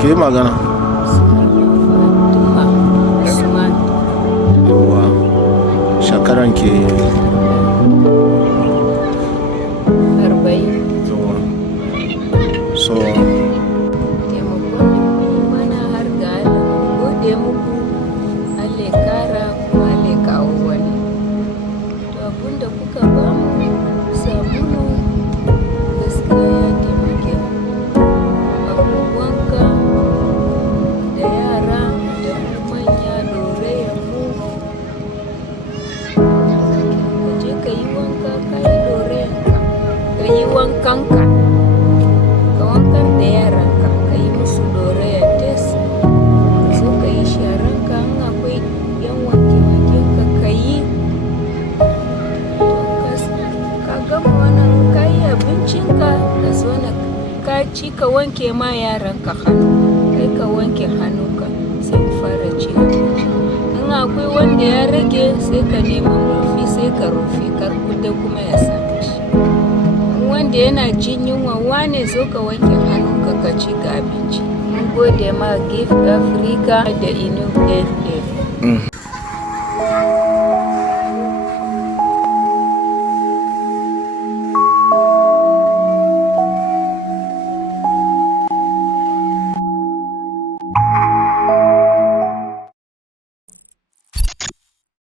Ke magana? Fatima Usman. Yawa. Shakaran ke 40. yawa. So Taimakon mana har ga Allah mun gode muku. Allah ya kara kuma Allah ya kawo wani. To abinda kuka ba mu sabulu gaskiya ya taimake mu. Abun wanka da yara da mu manya ɗorayen mu. Ka je ka yi wanka ka yi ɗorayenka, ka yi wankanka, ka wankar da yaranka, ka yi musu ɗorayen tes, ka zo ka yi sharanka in akwai yan wanke-wankenka ka yi. Ka gama wannan ka yi abincinka ka zo na ka ci ka wanke ma yaranka hannu, kai ka wanke hannunka sai ku fara cin abinci. In akwai wanda ya rage sai ka nema murfi sai ka rufe kar kuda kuma ya same shi. In wanda yana jin yunwa wane zo ka wanke hannunka ka ci ga abinci. Mun gode ma GHIV Africa da IDP.